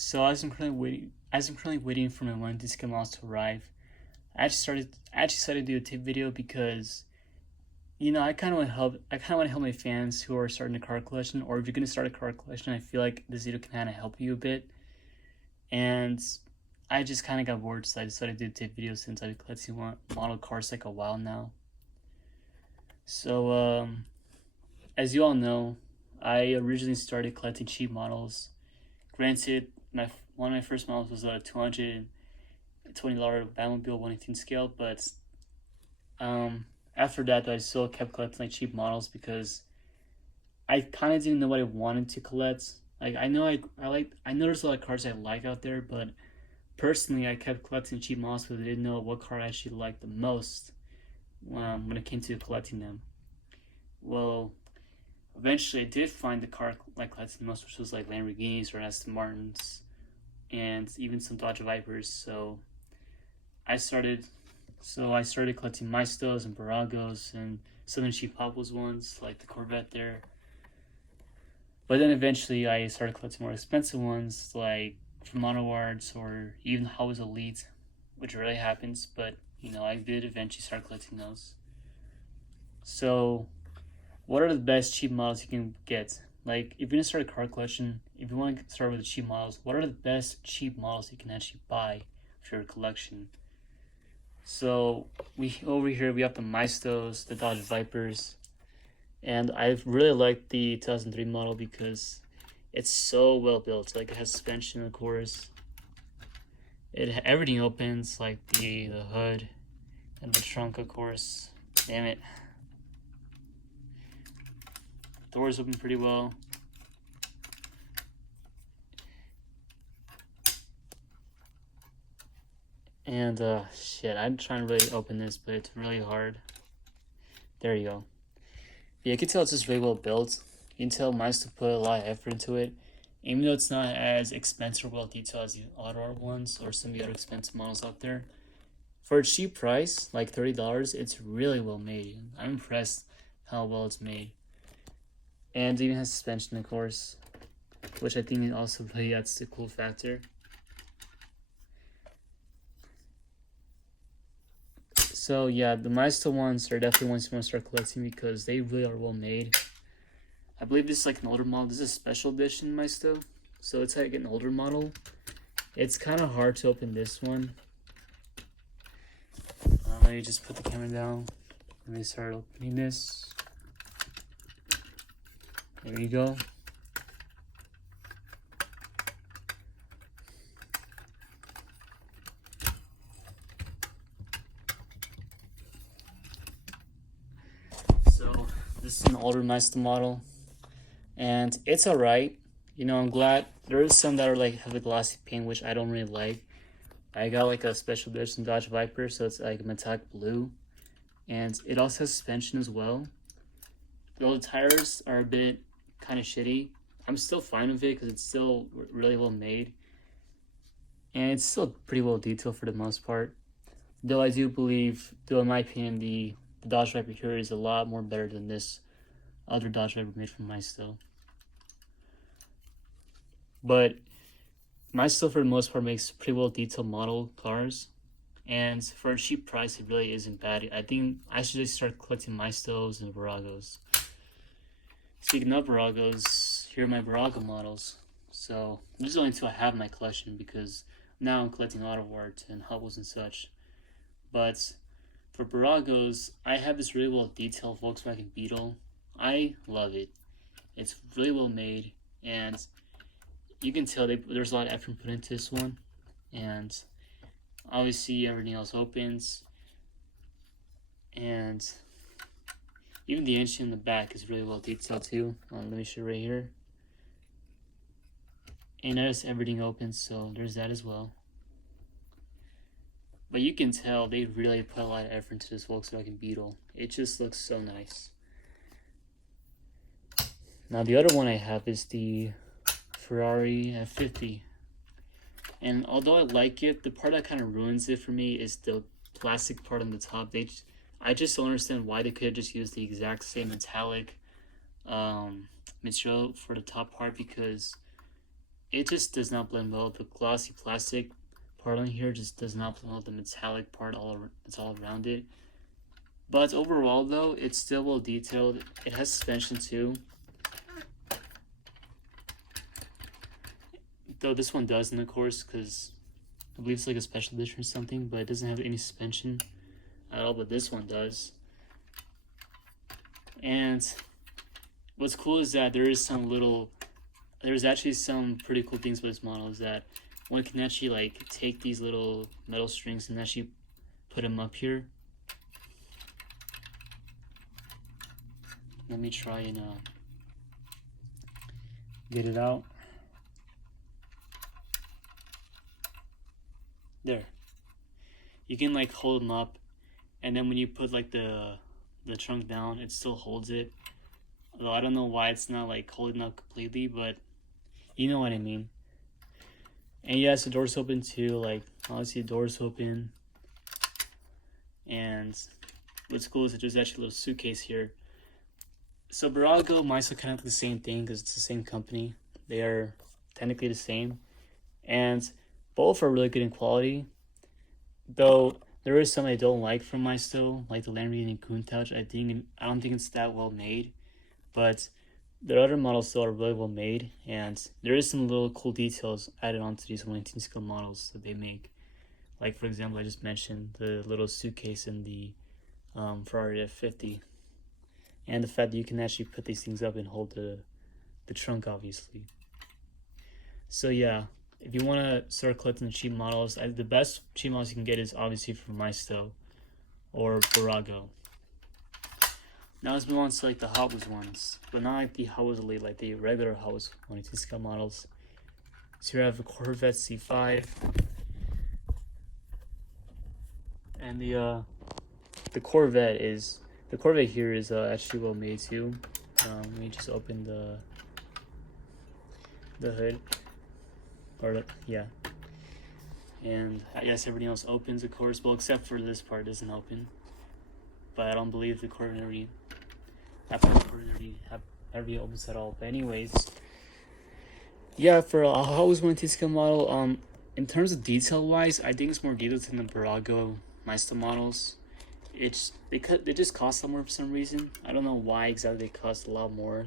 So as I'm currently waiting for my one disc mouse to arrive, I actually started to do a tip video because I kind of want to help. I kind of want to help my fans who are starting a car collection, or if you're gonna start a car collection, I feel like this video can kind of help you a bit. And I just kind of got bored, so I decided to do a tip video since I've been collecting model cars like a while now. So as you all know, I originally started collecting cheap models. Granted, one of my first models was a $220 Batmobile 1/18 scale, but after that, I still kept collecting like cheap models because I kind of didn't know what I wanted to collect. Like I know there's a lot of cars I like out there, but personally, I kept collecting cheap models because I didn't know what car I actually liked the most when it came to collecting them. Well, eventually, I did find the car like collecting the most, which was like Lamborghinis or Aston Martins, and even some Dodge Vipers. I started I started collecting Maestos and Baragos and Southern Chief Papa's ones, like the Corvette there. But then eventually I started collecting more expensive ones, like from Auto Arts or even How's Elite, which rarely happens, but I did eventually start collecting those. So, what are the best cheap models you can get? Like, if you're gonna start a car collection, if you want to start with the cheap models, what are the best cheap models you can actually buy for your collection? So we over here we have the Maestos, the Dodge Vipers, and I really like the 2003 model because it's so well built. Like it has suspension, of course. Everything opens, like the hood and the trunk, of course. Damn it, doors open pretty well. And shit, I'm trying to really open this, but it's really hard. There you go. Yeah, you can tell it's just really well built. You can tell Meister put a lot of effort into it. Even though it's not as expensive or well detailed as the Auto Art ones or some of the other expensive models out there, for a cheap price, like $30, it's really well made. I'm impressed how well it's made. And it even has suspension, of course, which I think also really adds the cool factor. So yeah, the Meister ones are definitely ones you want to start collecting because they really are well made. I believe this is like an older model. This is a special edition Meister, so it's like an older model. It's kind of hard to open this one. Let me just put the camera down. Let me start opening this. There you go. So this is an older Meister model, and it's alright. I'm glad there is some that are like have a glossy paint, which I don't really like. I got like a special edition Dodge Viper, so it's like metallic blue, and it also has suspension as well. Though the tires are a bit kind of shitty, I'm still fine with it because it's still really well made, and it's still pretty well detailed for the most part. Though I do believe, though in my opinion, the Dodge Viper here is a lot more better than this other Dodge Viper made from Maisto. But Maisto, for the most part, makes pretty well detailed model cars, and for a cheap price, it really isn't bad. I think I should just start collecting Maistos and Baragos. Speaking of Baragos, here are my Barago models. So there's only two I have in my collection because now I'm collecting Auto Art and Hubbles and such. But for Baragos, I have this really well detailed Volkswagen Beetle. I love it. It's really well made, and you can tell there's a lot of effort put into this one. And obviously, everything else opens, and even the engine in the back is really well detailed too. Let me show you right here. And notice everything opens, so there's that as well. But you can tell they really put a lot of effort into this Volkswagen Beetle. It just looks so nice. Now the other one I have is the Ferrari F50. And although I like it, the part that kind of ruins it for me is the plastic part on the top. I just don't understand why they could have just used the exact same metallic material for the top part, because it just does not blend well. The glossy plastic part on here just does not blend well. The metallic part it's all around it. But overall though, it's still well detailed. It has suspension too. Though this one doesn't, of course, because I believe it's like a special edition or something, but it doesn't have any suspension at all, but this one does. And what's cool is that there's actually some pretty cool things with this model, is that one can actually like take these little metal strings and actually put them up here. Let me try and get it out. There. You can like hold them up, and then when you put like the trunk down, it still holds it. Although I don't know why it's not like holding up completely, but you know what I mean. And yes, the door's open too. Like obviously the door's open. And what's cool is that there's actually a little suitcase here. So Barago, Maiso kind of the same thing because it's the same company. They are technically the same, and both are really good in quality. Though there is some I don't like from Maiso, like the Lamborghini Countach. I don't think it's that well made, but their other models still are really well made, and there is some little cool details added onto these 118 scale models that they make. Like for example, I just mentioned the little suitcase in the Ferrari F50. And the fact that you can actually put these things up and hold the trunk, obviously. So yeah, if you want to start collecting cheap models, the best cheap models you can get is obviously from Maisto or Barago. Now let's move on to like the Hot Wheels ones, but not like the Hot Wheels Elite, like the regular Hot Wheels 118 scale models. So here I have a Corvette C5, and the Corvette here is actually well made too. Let me just open the hood, or yeah, and I guess everything else opens, of course, well except for this part doesn't open. But I don't believe the Corvette already opens at all. But anyways, yeah, for a Hot Wheels 118 scale model, in terms of detail wise, I think it's more detailed than the Barago Maisto models. They just cost a lot more for some reason. I don't know why exactly they cost a lot more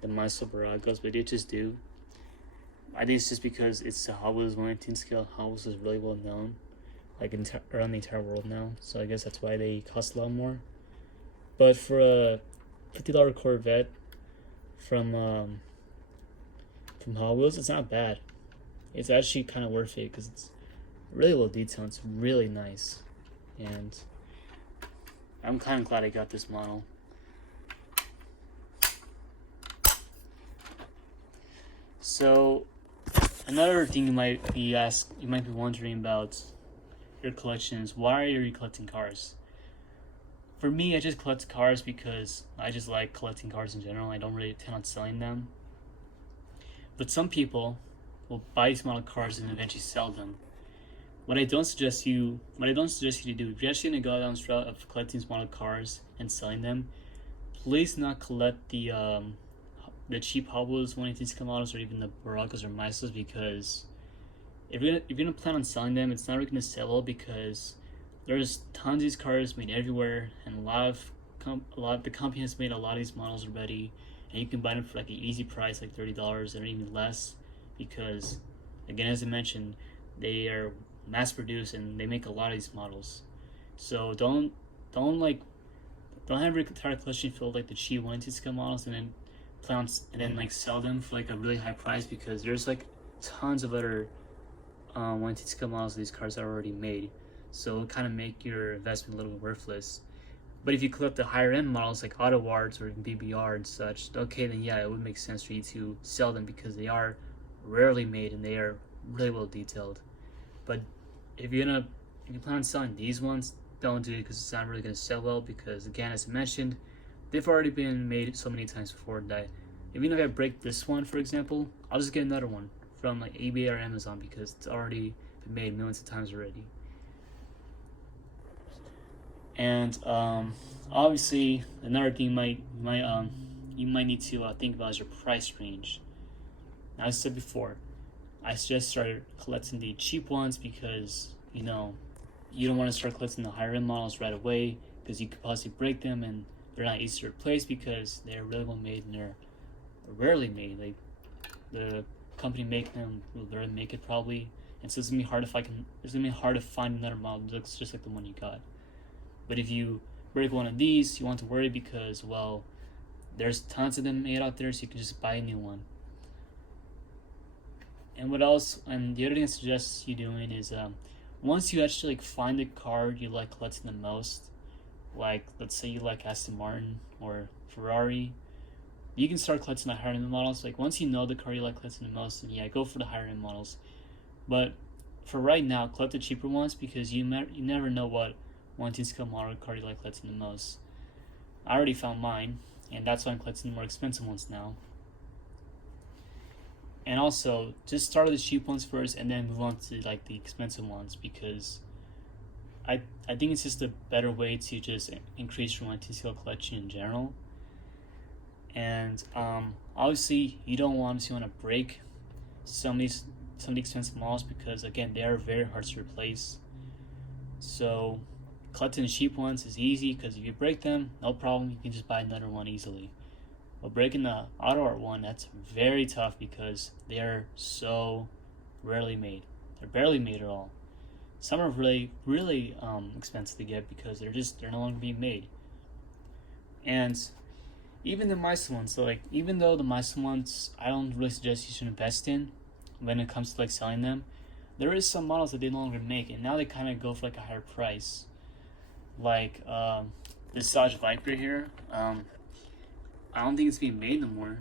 than Maisto Baragos, but they just do. I think it's just because it's a Hot Wheels 118 scale. Hot Wheels is really well known, like around the entire world now. So I guess that's why they cost a lot more. But for a $50 Corvette from Hot Wheels, it's not bad. It's actually kind of worth it because it's really well detailed. It's really nice, and I'm kind of glad I got this model. So another thing you might be wondering about your collection is, why are you collecting cars? For me, I just collect cars because I just like collecting cars in general. I don't really intend on selling them. But some people will buy these model cars and eventually sell them. What I don't suggest you to do, if you're actually gonna go down this route of collecting these model cars and selling them, please not collect the cheap Hot Wheels 118 scale models or even the Baracos or Maistos, because if you're gonna plan on selling them, it's not really gonna sell well because there's tons of these cars made everywhere, and a lot of the company has made a lot of these models already, and you can buy them for like an easy price, like $30 or even less, because again, as I mentioned, they are mass produced and they make a lot of these models. So don't have your entire collection filled like the cheap 118 scale models and then like sell them for like a really high price, because there's like tons of other 118 scale models of these cars that are already made. So it'll kind of make your investment a little bit worthless. But if you collect the higher end models like Auto Wards or even BBR and such, okay, then yeah, it would make sense for you to sell them because they are rarely made and they are really well detailed. But if you plan on selling these ones, don't do it because it's not really going to sell well, because again, as I mentioned, they've already been made so many times before that even if I break this one, for example, I'll just get another one from like eBay or Amazon because it's already been made millions of times already. And obviously, another thing you might need to think about is your price range. Now, as I said before, I suggest start collecting the cheap ones because you don't want to start collecting the higher end models right away because you could possibly break them and they're not easy to replace because they're really well made and they're rarely made. Like the company making them will rarely make it probably, and so it's gonna be hard It's gonna be hard to find another model that looks just like the one you got. But if you break one of these, you want to worry because well, there's tons of them made out there, so you can just buy a new one. And what else? And the other thing I suggest you doing is once you actually find the car you like collecting the most, like let's say you like Aston Martin or Ferrari, you can start collecting the higher end models. Like once you know the car you like collecting the most, then yeah, go for the higher end models. But for right now, collect the cheaper ones because you never know what 1 model car you like collecting the most. I already found mine, and that's why I'm collecting the more expensive ones now. And also, just start with the cheap ones first, and then move on to like the expensive ones because I think it's just a better way to just increase your 1 collection in general. And obviously, you don't want to break some of the expensive models because again they are very hard to replace. So collecting the cheap ones is easy because if you break them, no problem, you can just buy another one easily. But breaking the auto art one, that's very tough because they are so rarely made. They're barely made at all. Some are really, really expensive to get because they're no longer being made. And even the Meissen ones, so like even though the Meissen ones, I don't really suggest you should invest in when it comes to like selling them. There is some models that they no longer make, and now they kind of go for like a higher price. Like this Dodge Viper here. I don't think it's being made no more,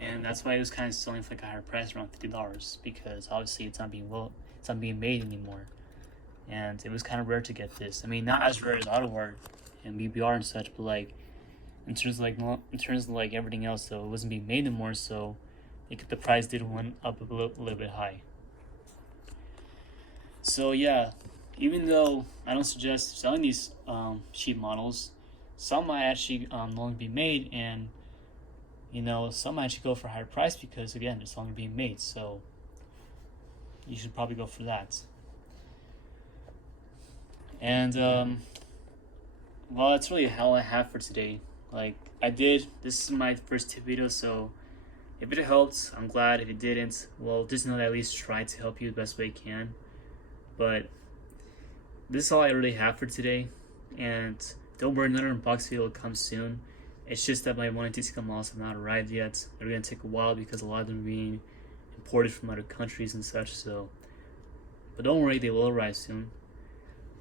and that's why it was kind of selling for like a higher price, around $50, because obviously it's not being made anymore, and it was kind of rare to get this. I mean, not as rare as Auto Art and BBR and such, but like in terms of like everything else, though, it wasn't being made anymore, so the price did went up a little bit high. So yeah, even though I don't suggest selling these cheap models, some might actually no longer be made, and some might actually go for a higher price because again it's no longer being made. So you should probably go for that. And well, that's really all I have for today. Like this is my first tip video, so if it helped, I'm glad. If it didn't, well, just know that I at least tried to help you the best way I can. But this is all I really have for today, and don't worry, another unboxing video will come soon. It's just that my 1 models have not arrived yet. They're going to take a while because a lot of them are being imported from other countries and such. So, but don't worry, they will arrive soon.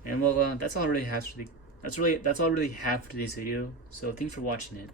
And well, that's all I really have for today's video. So thanks for watching it.